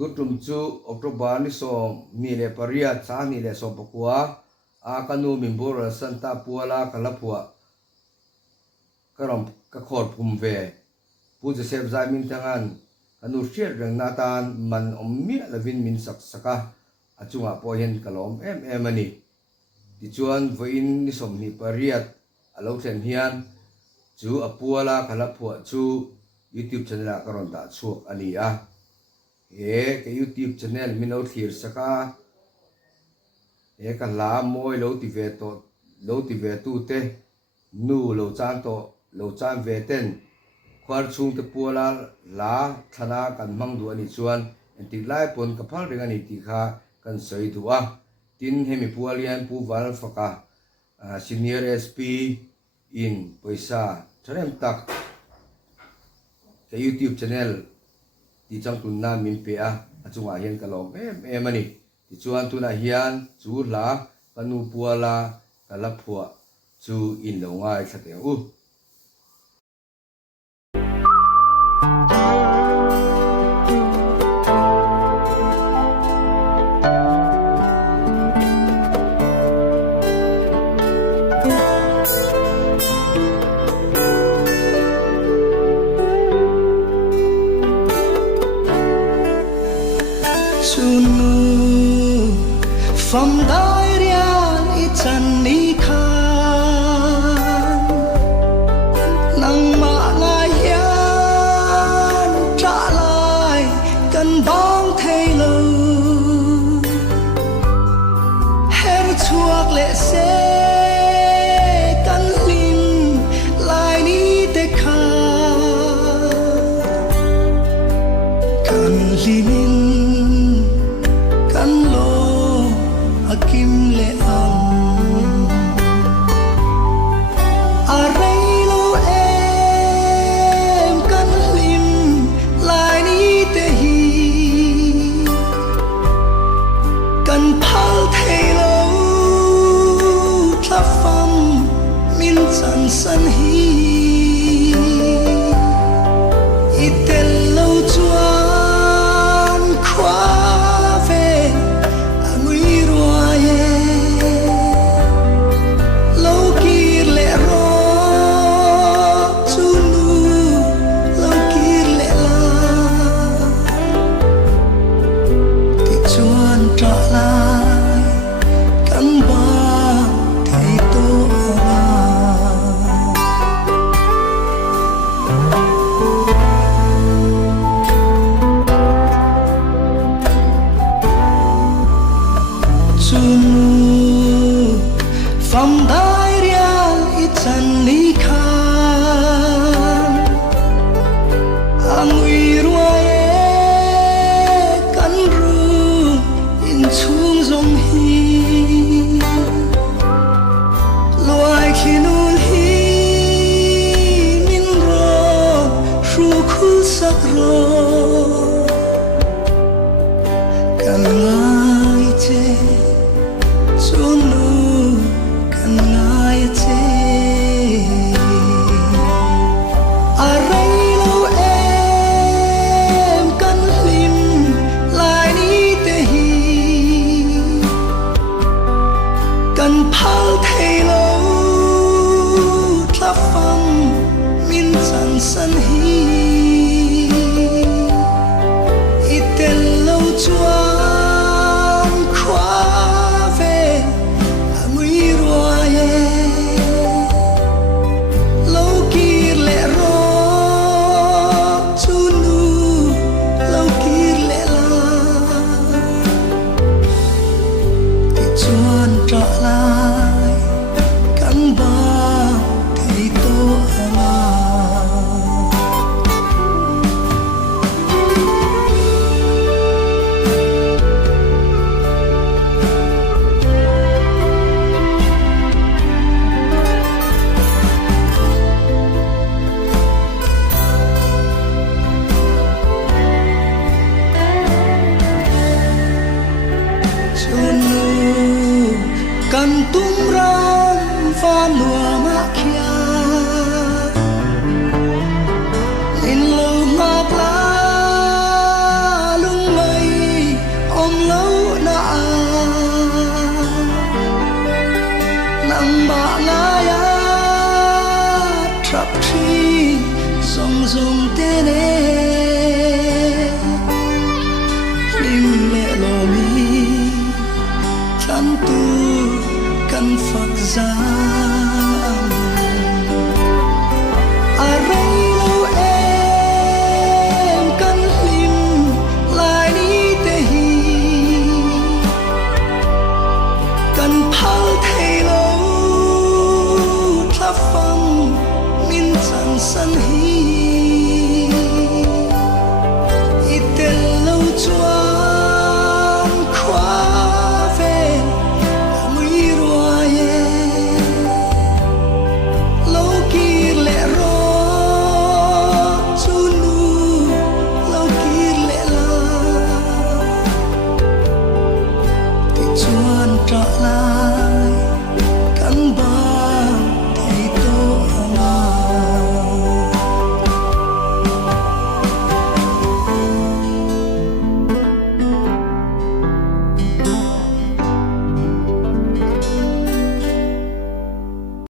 tutum chu October ni som ni le paria cha ni le som pakua a kanu mimbora santa puala kalapua karom ka khor phum ve pu joseph zamin tangan kanu shir rang natan man ommi lavin min saka achunga pohen kalom ani ti chuan voin ni som ni pariat alo thlen hian chu apuala kalapua chu YouTube channel karon da chuak ani a ke YouTube channel min out thir saka ka la moi lo ti ve tu te nu lo chan to lo chan ve ten khwar chung te puala la thana kan mang du ani chuan anti lai pon ka phal ring ani ti kha kan soi du a tin hemi pualian pu wal faka senior SP in paisa threm tak ke YouTube channel ti chang tun na min pe a achunga hian kalom ani ti chuan tuna hian chu la kanu puala kalaphua chu in lo ngai thate u From Darian itan ni khan nang ma ngayan trả lại cần bóng thay lâu her chuak lệ se cần lim lại ni te kha cần limin Kim lệ âm rây lâu em cắn lim lại ní tê hi cần phal thầy lâu thắp phong min chân sân hi itel lâu chuan khóa From Darian itan ni khan ang wirwae kan ru in chung zong hi loai khinun hi min ro shu khu sak ro kan ngai che sunu cần phal thầy lâu thắp phong min chân sân hi itel lâu chua